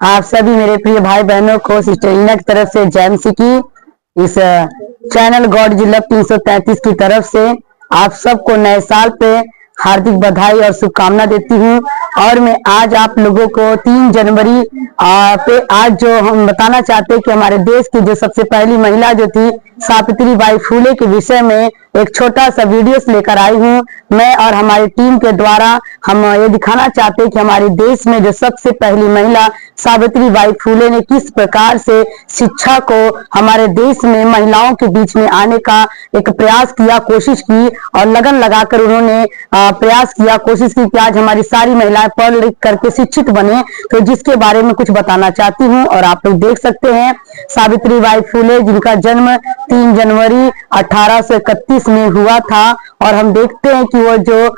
आप सभी मेरे प्रिय भाई बहनों को सिस्टर ईना की तरफ से जय मसीह की इस चैनल गॉड जी लव 333 की तरफ से आप सबको नए साल पे हार्दिक बधाई और शुभकामना देती हूँ। और मैं आज आप लोगों को 3 जनवरी पे आज जो हम बताना चाहते हैं कि हमारे देश की जो सबसे पहली महिला जो थी सावित्री बाई फुले के विषय में एक छोटा सा वीडियोस लेकर आई हूँ। मैं और हमारी टीम के द्वारा हम ये दिखाना चाहते हैं कि हमारे देश में जो सबसे पहली महिला सावित्री बाई फुले ने किस प्रकार से शिक्षा को हमारे देश में महिलाओं के बीच में आने का एक प्रयास किया, कोशिश की और लगन लगाकर उन्होंने प्रयास किया, कोशिश की कि आज हमारी सारी महिलाएं पढ़ लिख करके शिक्षित बने। तो जिसके बारे में कुछ बताना चाहती हूँ और आप लोग देख सकते हैं सावित्री बाई फुले जिनका जन्म 3 जनवरी 1831 में हुआ था। और हम देखते हैं कि वो जो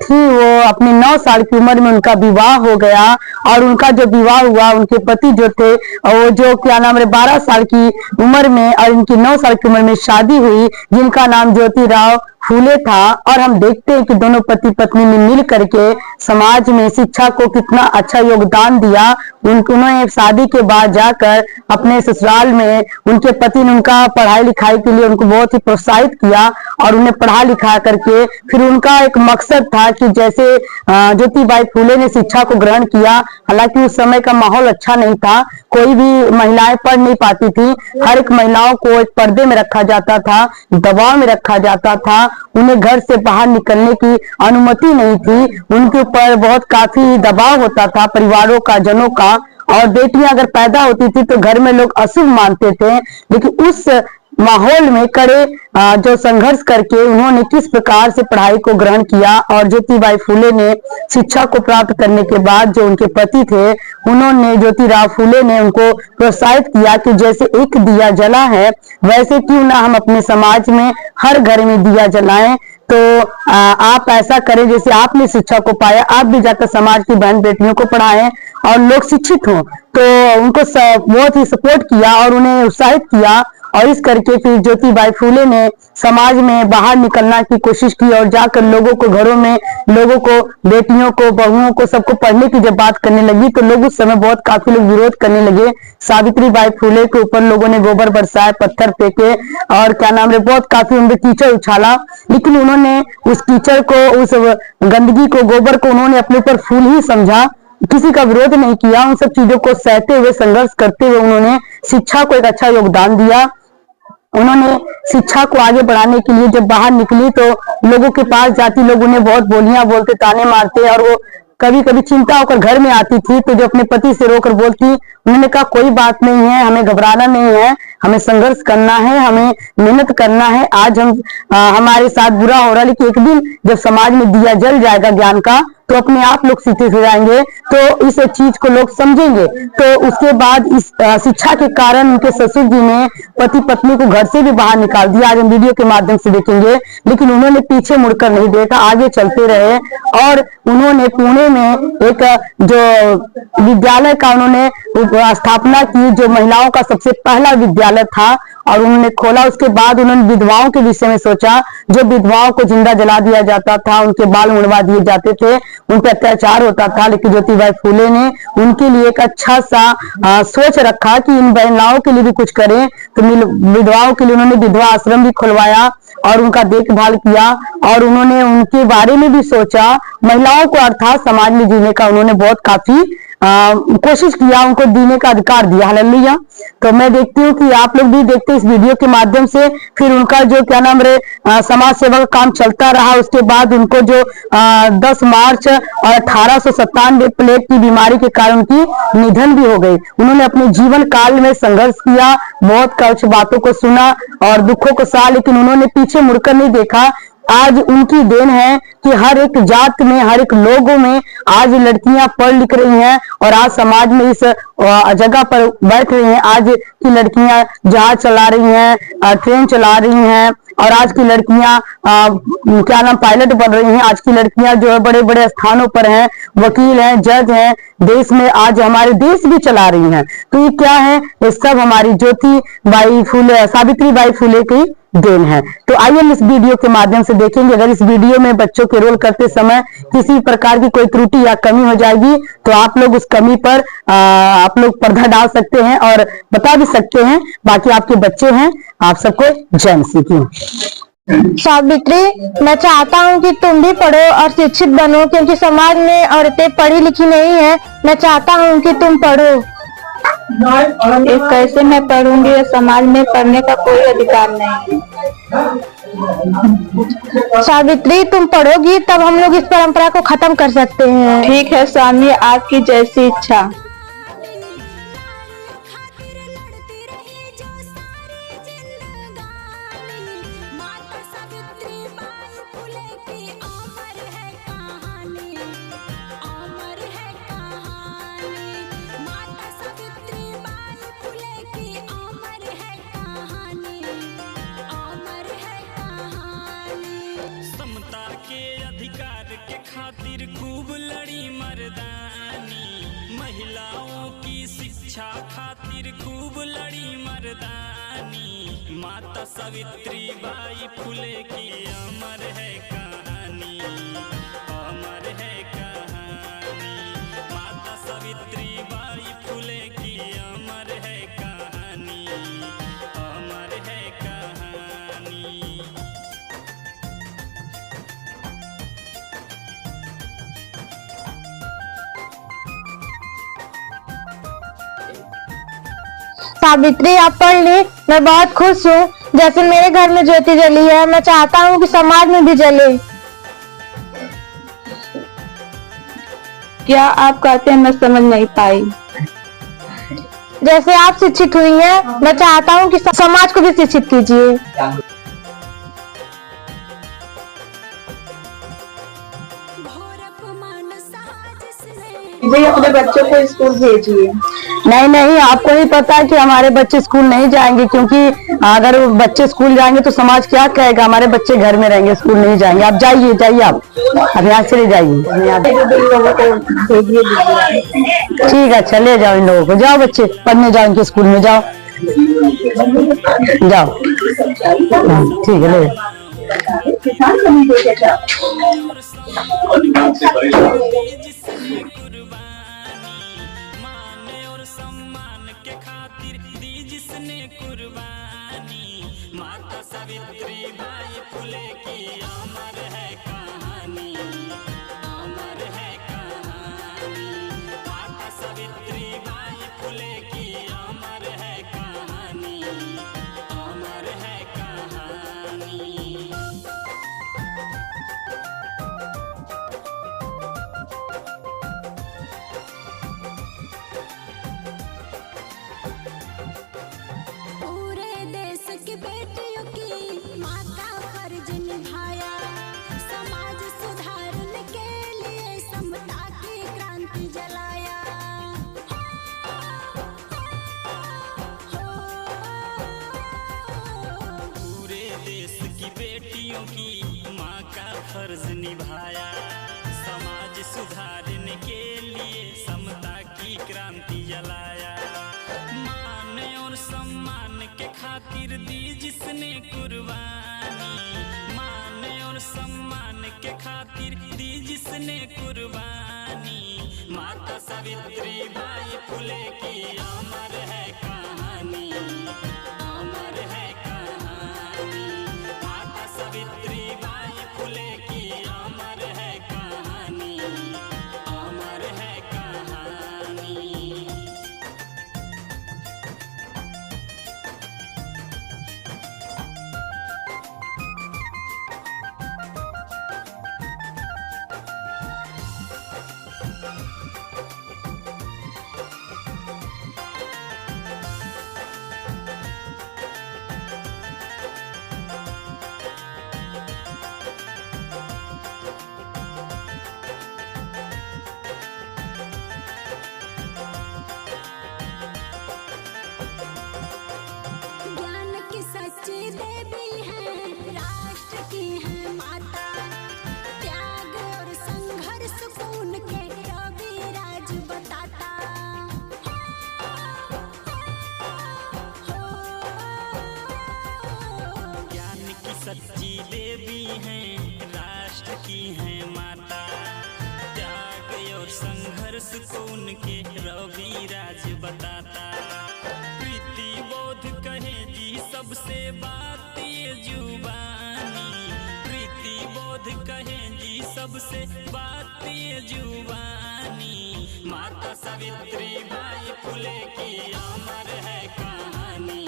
थी वो अपनी 9 साल की उम्र में उनका विवाह हो गया। और उनका जो विवाह हुआ उनके पति जो थे वो जो क्या नाम है 12 साल की उम्र में और इनकी 9 साल की उम्र में शादी हुई जिनका नाम ज्योतिराव फूले था। और हम देखते हैं कि दोनों पति पत्नी ने मिल करके समाज में शिक्षा को कितना अच्छा योगदान दिया। उन्होंने शादी के बाद जाकर अपने ससुराल में उनके पति ने उनका पढ़ाई लिखाई के लिए उनको बहुत ही प्रोत्साहित किया और उन्हें पढ़ा लिखा करके फिर उनका एक मकसद था कि जैसे ज्योतिबाई फुले ने शिक्षा को ग्रहण किया। हालांकि उस समय का माहौल अच्छा नहीं था, कोई भी महिलाएं पढ़ नहीं पाती थी, हर एक महिलाओं को एक पर्दे में रखा जाता था, दबाव में रखा जाता था, उन्हें घर से बाहर निकलने की अनुमति नहीं थी, उनके ऊपर बहुत काफी दबाव होता था परिवारों का, जनों का। और बेटियां अगर पैदा होती थी तो घर में लोग अशुभ मानते थे। लेकिन उस माहौल में कड़े जो संघर्ष करके उन्होंने किस प्रकार से पढ़ाई को ग्रहण किया और ज्योतिबाई फुले ने शिक्षा को प्राप्त करने के बाद जो उनके पति थे उन्होंने ज्योतिराव फुले ने उनको प्रोत्साहित किया कि जैसे एक दिया जला है वैसे क्यों ना हम अपने समाज में हर घर में दिया जलाएं। तो आप ऐसा करें जैसे आपने शिक्षा को पाया, आप भी जाकर समाज की बहन बेटियों को पढ़ाएं और लोग शिक्षित हों। तो उनको बहुत ही सपोर्ट किया और उन्हें उत्साहित किया। और इस करके फिर ज्योतिबाई फुले ने समाज में बाहर निकलना की कोशिश की और जाकर लोगों को, घरों में लोगों को, बेटियों को, बहुओं को, सबको पढ़ने की जब बात करने लगी तो लोग उस समय बहुत काफी लोग विरोध करने लगे। सावित्री बाई फुले के ऊपर लोगों ने गोबर बरसाए, पत्थर फेंके और क्या नाम है बहुत काफी उनपे कीचड़ उछाला। लेकिन उन्होंने उस कीचड़ को, उस गंदगी को, गोबर को उन्होंने अपने ऊपर फूल ही समझा, किसी का विरोध नहीं किया। उन सब चीजों को सहते हुए, संघर्ष करते हुए उन्होंने शिक्षा को एक अच्छा योगदान दिया। उन्होंने शिक्षा को आगे बढ़ाने के लिए जब बाहर निकली तो लोगों के पास जाती, लोग उन्हें बहुत बोलियां बोलते, ताने मारते और वो कभी कभी चिंता होकर घर में आती थी तो जो अपने पति से रोकर बोलती, उन्होंने कहा कोई बात नहीं है, हमें घबराना नहीं है, हमें संघर्ष करना है, हमें मेहनत करना है। आज हमारे साथ बुरा हो रहा है लेकिन एक दिन जब समाज में दिया जल जाएगा ज्ञान का तो अपने आप लोग शिक्षित हो जाएंगे, तो इस चीज को लोग समझेंगे। तो उसके बाद इस शिक्षा के कारण उनके ससुर जी ने पति पत्नी को घर से भी बाहर निकाल दिया, आज हम वीडियो के माध्यम से देखेंगे। लेकिन उन्होंने पीछे मुड़कर नहीं देखा, आगे चलते रहे और उन्होंने पुणे में एक जो विद्यालय का उन्होंने स्थापना की जो महिलाओं का सबसे पहला विद्यालय था और उन्होंने खोला। उसके बाद उन्होंने विधवाओं के विषय में सोचा, जो विधवाओं को जिंदा जला दिया जाता था, उनके बाल मुड़वा दिए जाते थे, उन पर अत्याचार होता था। लेकिन ज्योतिबाई फुले ने उनके लिए एक अच्छा सा सोच रखा कि इन महिलाओं के लिए भी कुछ करें। तो विधवाओं के लिए उन्होंने विधवा आश्रम भी खुलवाया और उनका देखभाल किया और उन्होंने उनके बारे में भी सोचा। महिलाओं को अर्थात समाज में जीने का उन्होंने बहुत काफी कोशिश किया, उनको जीने का अधिकार दिया। हालेलुया। तो मैं देखती हूँ कि आप लोग भी देखते इस वीडियो के माध्यम से। फिर उनका जो क्या नाम है समाज सेवा का काम चलता रहा। उसके बाद उनको जो 10 मार्च और 1897 प्लेग की बीमारी के कारण उनकी निधन भी हो गई। उन्होंने अपने जीवन काल में संघर्ष किया, बहुत कुछ बातों को सुना और दुखों को सहा, लेकिन उन्होंने पीछे मुड़कर नहीं देखा। आज उनकी देन है कि हर एक जात में, हर एक लोगों में आज लड़कियां पढ़ लिख रही हैं और आज समाज में इस जगह पर बैठ रही हैं। आज की लड़कियां जहाज चला रही हैं, ट्रेन चला रही हैं और आज की लड़कियां क्या नाम पायलट बन रही हैं। आज की लड़कियां जो है बड़े बड़े स्थानों पर हैं, वकील हैं, जज हैं, देश में आज हमारे देश भी चला रही हैं। तो ये क्या है, ये सब हमारी ज्योति बाई फुले, सावित्री बाई फुले की देन है। तो आइए हम इस वीडियो के माध्यम से देखेंगे। अगर इस वीडियो में बच्चों के रोल करते समय किसी प्रकार की कोई त्रुटि या कमी हो जाएगी तो आप लोग उस कमी पर आप लोग पर्दा डाल सकते हैं और बता भी सकते हैं। बाकी आपके बच्चे हैं, आप सबको जय श्री कृष्ण। सावित्री, मैं चाहता हूँ कि तुम भी पढ़ो और शिक्षित बनो, क्योंकि समाज में औरतें पढ़ी लिखी नहीं है। मैं चाहता हूँ कि तुम पढ़ो। कैसे मैं पढ़ूंगी? समाज में पढ़ने का कोई अधिकार नहीं। सावित्री, तुम पढ़ोगी तब हम लोग इस परंपरा को खत्म कर सकते हैं। ठीक है स्वामी, आपकी जैसी इच्छा। खातिर खूब लड़ी मर्दानी, महिलाओं की शिक्षा खातिर खूब लड़ी मर्दानी। माता सावित्री बाई फुले की अमर है कहानी, अमर है कहानी। माता सावित्री बाई फुले की अमर है कहानी, अमर है कहानी। सावित्री, आप पढ़ ली, मैं बहुत खुश हूँ। जैसे मेरे घर में ज्योति जली है, मैं चाहता हूँ कि समाज में भी जले। क्या आप कहते हैं? मैं समझ नहीं पाई। जैसे आप शिक्षित हुई हैं, मैं चाहता हूँ कि समाज को भी शिक्षित कीजिए। जी, अपने बच्चों को स्कूल भेजिए। नहीं नहीं, आपको ही पता है कि हमारे बच्चे स्कूल नहीं जाएंगे, क्योंकि अगर बच्चे स्कूल जाएंगे तो समाज क्या कहेगा। हमारे बच्चे घर में रहेंगे, स्कूल नहीं जाएंगे। आप जाइए जाइए, आप अब यहाँ चले जाइए। ठीक है, चले जाओ इन लोगों को। जाओ बच्चे पढ़ने जाओ, इनके स्कूल में जाओ, जाओ। ठीक है, ले माता सावित्री बाई फुले की अमर है कहानी, अमर है कहानी। माता सावित्री बाई फुले की अमर है कहानी, अमर है कहानी। बेटियों की माँ का फर्ज निभाया, समाज सुधारने के लिए समता की क्रांति जलाया। मान और सम्मान के खातिर दी जिसने कुर्बानी, मान और सम्मान के खातिर दी जिसने कुर्बानी। माता सावित्री बाई फुले की अमर है कहानी, अमर है कहानी। माता सावित्री बाई फुले की अमर है कहानी, अमर है कहानी। सच्ची देवी हैं, राष्ट्र की हैं माता। त्याग और संघर्ष को उनके रवि राज बताता। प्रीति बोध कहे जी सबसे बात ये जुबानी, प्रीति बोध कहे जी सबसे बात ये जुबानी। माता सावित्री बाई फुले की अमर है कहानी,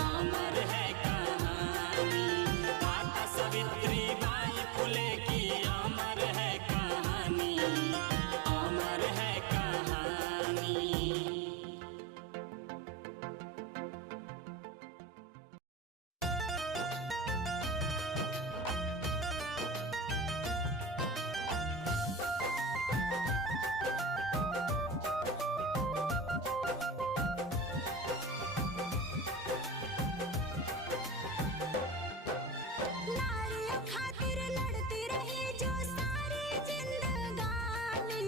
अमर है कहानी। माता सावित्री बाई फुले की अमर है कहानी, अमर है कहानी। नारियों खातिर लड़ती रही जो सारी जिंदगानी,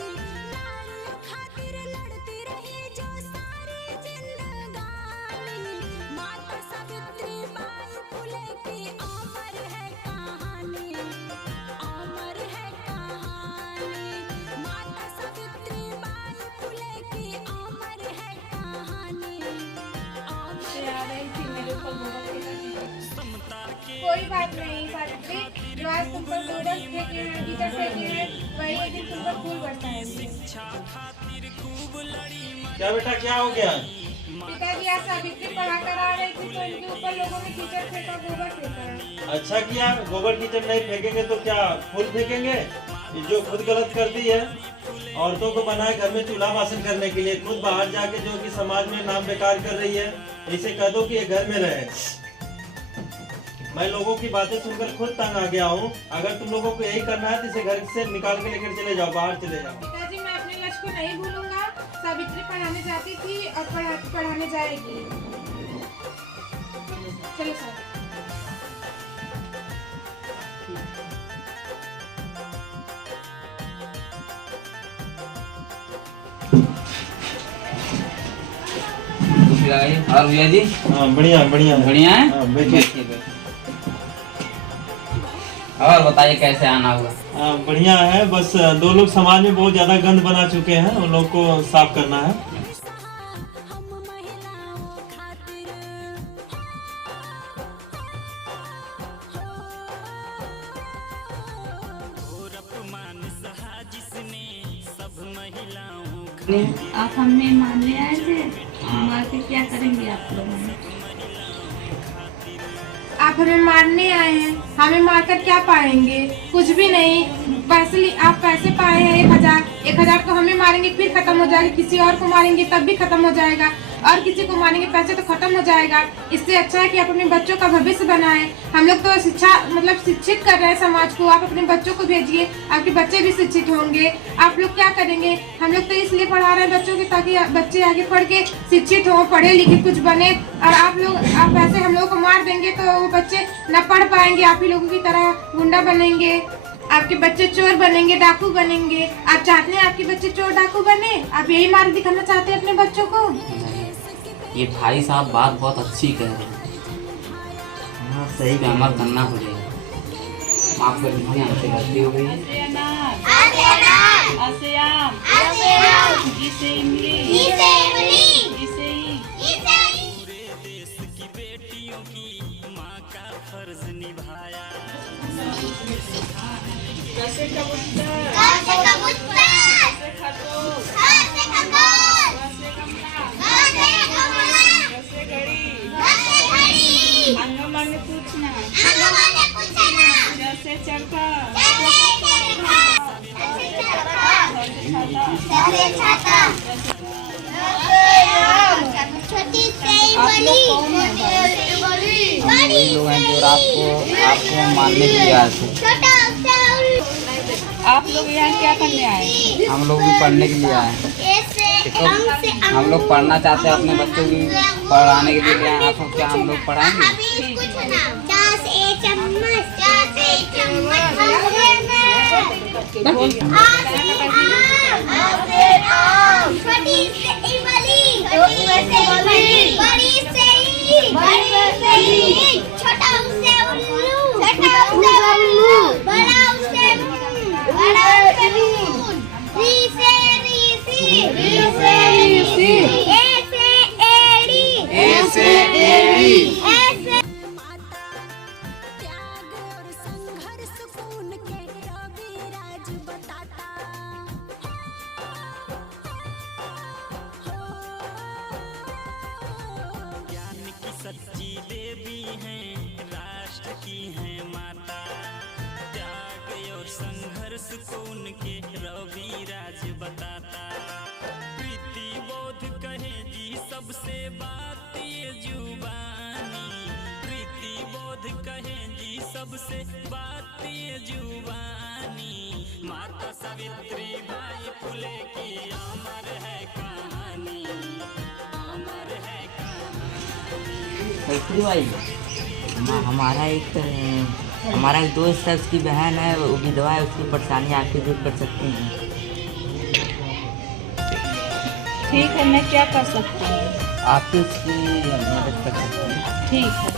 नारियों खातिर लड़ती रही जो सारी जिंदगानी। माता सावित्री बाई फुले की अमर है कहानी, अमर है कहानी। माता सावित्री बाई फुले की अमर है कहानी, अमर आ रही थी मेरे ऊपर बहुत समता के कोई बात नहीं सावित्री, जो आज तुम पर गोबर फेंके हैं, कीचड़ फेंके हैं, वही एक दिन तुम पर फूल बरसाएंगे। शिक्षा खातिर खूब लड़ी क्या बेटा क्या हो गया? पिताजी आज सावित्री पढ़ा कर आ रही थी तो उनके ऊपर लोगों ने कीचड़ फेंका, गोबर फेंका है। अच्छा किया, गोबर कीचड़ नहीं फेंकेंगे तो क्या फूल फेंकेंगे? ये जो खुद गलत करती है, औरतों को बनाए घर में चूल्हा वासन करने के लिए, खुद बाहर जाके जो कि समाज में नाम बेकार कर रही है, इसे कह दो कि ये घर में रहे। मैं लोगों की बातें सुनकर खुद तंग आ गया हूँ। अगर तुम लोगों को यही करना है तो इसे घर से निकाल के लेकर चले जाओ, बाहर चले जाओ। पिताजी मैं अपने लक्ष्य को नहीं भूलूंगा। सावित्री पढ़ाने जाती थी और पढ़ाने जाएगी। चलो सर। और भैया जी हाँ बढ़िया बढ़िया बढ़िया है। हाँ, बैठिए। और बताइए कैसे आना हुआ? हाँ बढ़िया है, बस दो लोग समाज में बहुत ज्यादा गंद बना चुके हैं, उन लोग को साफ करना है। हम महिलाओं खातिर घोर अपमान सहा जिसने सब महिलाओं आप हमें मारने आए थे, मार के क्या करेंगे आप लोग? आप हमें मारने आए हैं, हमें मारकर क्या पाएंगे? कुछ भी नहीं। आप पैसे पाए हैं 1000 तो हमें मारेंगे फिर खत्म हो जाएगा, किसी और को मारेंगे तब भी खत्म हो जाएगा, और किसी को मारेंगे पैसे तो खत्म हो जाएगा। इससे अच्छा है कि आप अपने बच्चों का भविष्य बनाएं। हम लोग तो शिक्षित कर रहे हैं समाज को, आप अपने बच्चों को भेजिए, आपके बच्चे भी शिक्षित होंगे। आप लोग क्या करेंगे? हम लोग तो इसलिए पढ़ा रहे हैं बच्चों के, ताकि बच्चे आगे पढ़ के शिक्षित हो, पढ़े लिखे कुछ बने। और आप ऐसे हम लोगों को मार देंगे तो वो बच्चे न पढ़ पाएंगे, आप ही लोगों की तरह गुंडा बनेंगे, आपके बच्चे चोर बनेंगे, डाकू बनेंगे। आप चाहते हैं आपके बच्चे चोर डाकू बने? आप यही मार्ग दिखाना चाहते हैं अपने बच्चों को? ये भाई साहब बात बहुत अच्छी कह रहे हैं। हाँ सही पे अमल करना पड़ेगा। माफ कर दीजिए, हमसे गलती हो गई है। पूरे देश की बेटियों की माँ का फर्ज निभाया। मैंने पूछना जैसे चरखा वही लोग हैं जो आपको मारने के लिए आए थे। आप लोग यहाँ क्या करने आए? हम लोग भी पढ़ने के लिए आए हैं। तो हम लोग पढ़ना चाहते हैं, अपने बच्चों की पढ़ाने के लिए आए हैं। आपको क्या हम लोग पढ़ाएंगे? छोटा त्याग और संघर्ष खून के रविराज बताता। ज्ञान की सच्ची देवी हैं, राष्ट्र की हैं माता। त्याग और संघर्ष को उनके रविराज बताता। प्रीति बोध कहे जी सबसे बात ये जुबानी। प्रीति बोध कहे जी सबसे बात ये जुबानी। माता सावित्री बाई फुले की अमर है कहानी, अमर है कैसी भाई हमारा एक दोस्त है, उसकी बहन है, वो विधवा है, उसकी परेशानी आपके दूर कर सकते हैं। ठीक है, मैं क्या कर सकती हूँ? आप ही उसकी मदद कर सकते हैं। ठीक है।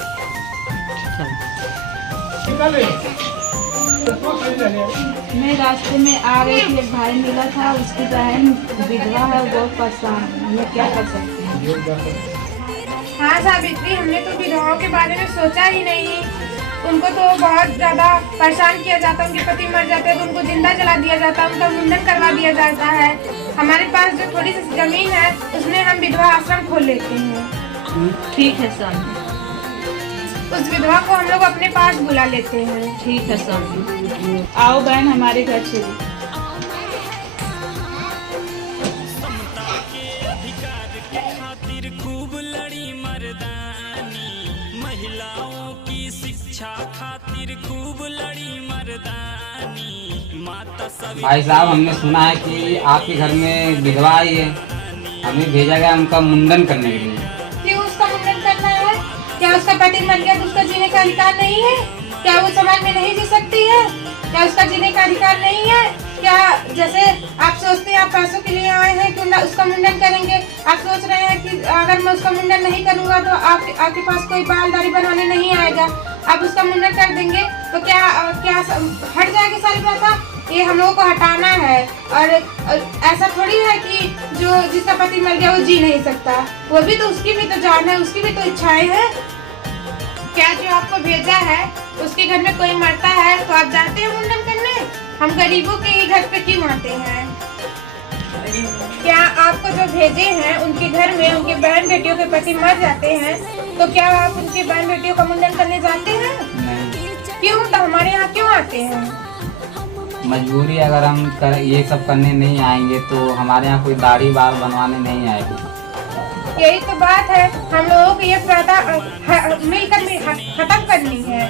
मैं रास्ते में आ रही थी, एक भाई मिला था, उसकी बहन विधवा है, बहुत परेशान है, मैं क्या कर सकती हूँ? हाँ सावित्री, हमने तो विधवाओं के बारे में सोचा ही नहीं। उनको तो बहुत ज्यादा परेशान किया जाता है, उनके पति मर जाते हैं तो उनको जिंदा जला दिया जाता है, उनका मुंडन करवा दिया जाता है। हमारे पास जो थोड़ी सी जमीन है उसमें हम विधवा आश्रम खोल लेते हैं। ठीक है स्वामी। उस विधवा को हम लोग अपने पास बुला लेते हैं। ठीक है स्वामी। आओ बहन हमारे घर चलिए। समता के अधिकार के खातिर खूब लड़ी मर्दानी। महिलाओं की शिक्षा खातिर खूब लड़ी मर्दानी। माता सवित्री भाई साहब, हमने सुना है कि आपके घर में विधवा आई है, हमें भेजा गया उनका मुंडन करने के लिए। क्यों उसका मुंडन करना है? क्या उसका पति मर गया तो उसका जीने का अधिकार नहीं है? क्या वो समाज में नहीं जी सकती है? क्या उसका जीने का अधिकार नहीं है? क्या जैसे आप सोचते हैं आप पैसों के लिए आए हैं कि उसका मुंडन करेंगे, आप सोच रहे हैं कि अगर मैं उसका मुंडन नहीं करूंगा तो आपके पास कोई बालदारी बनवाने नहीं आएगा, आप उसका मुंडन कर देंगे तो क्या हट जाएगी सारी प्रथा? ये हम लोगों को हटाना है। और ऐसा थोड़ी है कि जो जिसका पति मर गया वो जी नहीं सकता, वो भी तो उसकी भी तो जान है, उसकी भी तो इच्छाएं हैं। क्या जो आपको भेजा है उसके घर में कोई मरता है तो आप जाते हैं मुंडन करने? हम गरीबों के ही घर पे क्यों आते हैं? क्या आपको जो भेजे हैं उनके घर में उनके बहन बेटियों के पति मर जाते हैं तो क्या आप उनके बहन बेटियों का मुंडन करने जाते हैं? क्यों? तो हमारे यहाँ क्यों आते हैं? मजबूरी, अगर हम ये सब करने नहीं आएंगे तो हमारे यहाँ कोई दाढ़ी बाल बनवाने नहीं आएगी। यही तो बात है, हम लोगों को ये प्रथा मिलकर खत्म करनी है,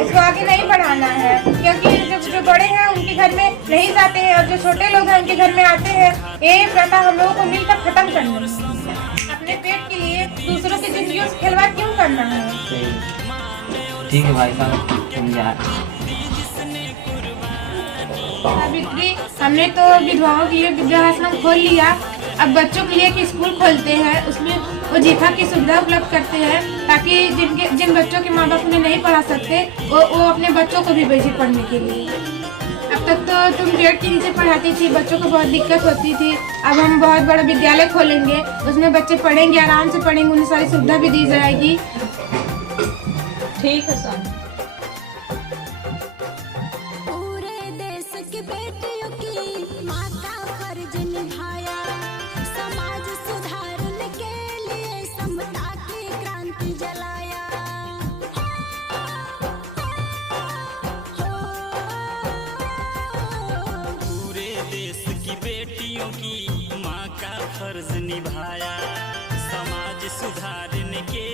इसको आगे नहीं बढ़ाना है। क्योंकि जो बड़े हैं उनके घर में नहीं जाते हैं और जो छोटे लोग हैं उनके घर में आते हैं। ये प्रथा हम लोगों को मिलकर खत्म करनी है। अपने पेट के लिए दूसरों की जिंदगी से खिलवाड़ क्यों करना है? ठीक है भाई साहब, समझा। सावित्री, हमने तो विधवाओं के लिए वृद्धाश्रम खोल लिया, अब बच्चों के लिए एक स्कूल खोलते हैं, उसमें वजीफा की सुविधा उपलब्ध करते हैं ताकि जिन बच्चों के माँ बाप उन्हें नहीं पढ़ा सकते वो अपने बच्चों को भी भेजे पढ़ने के लिए। अब तक तो तुम पेड़ के नीचे पढ़ाती थी, बच्चों को बहुत दिक्कत होती थी, अब हम बहुत बड़ा विद्यालय खोलेंगे, उसमें बच्चे पढ़ेंगे, आराम से पढ़ेंगे, उन्हें सारी सुविधा भी दी जाएगी। ठीक है स्वामी। पूरे देश की बेटियों की माँ का फर्ज निभाया, समाज सुधारने के लिए समता की क्रांति जलाया। पूरे देश की बेटियों की माँ का फर्ज निभाया। समाज सुधारने के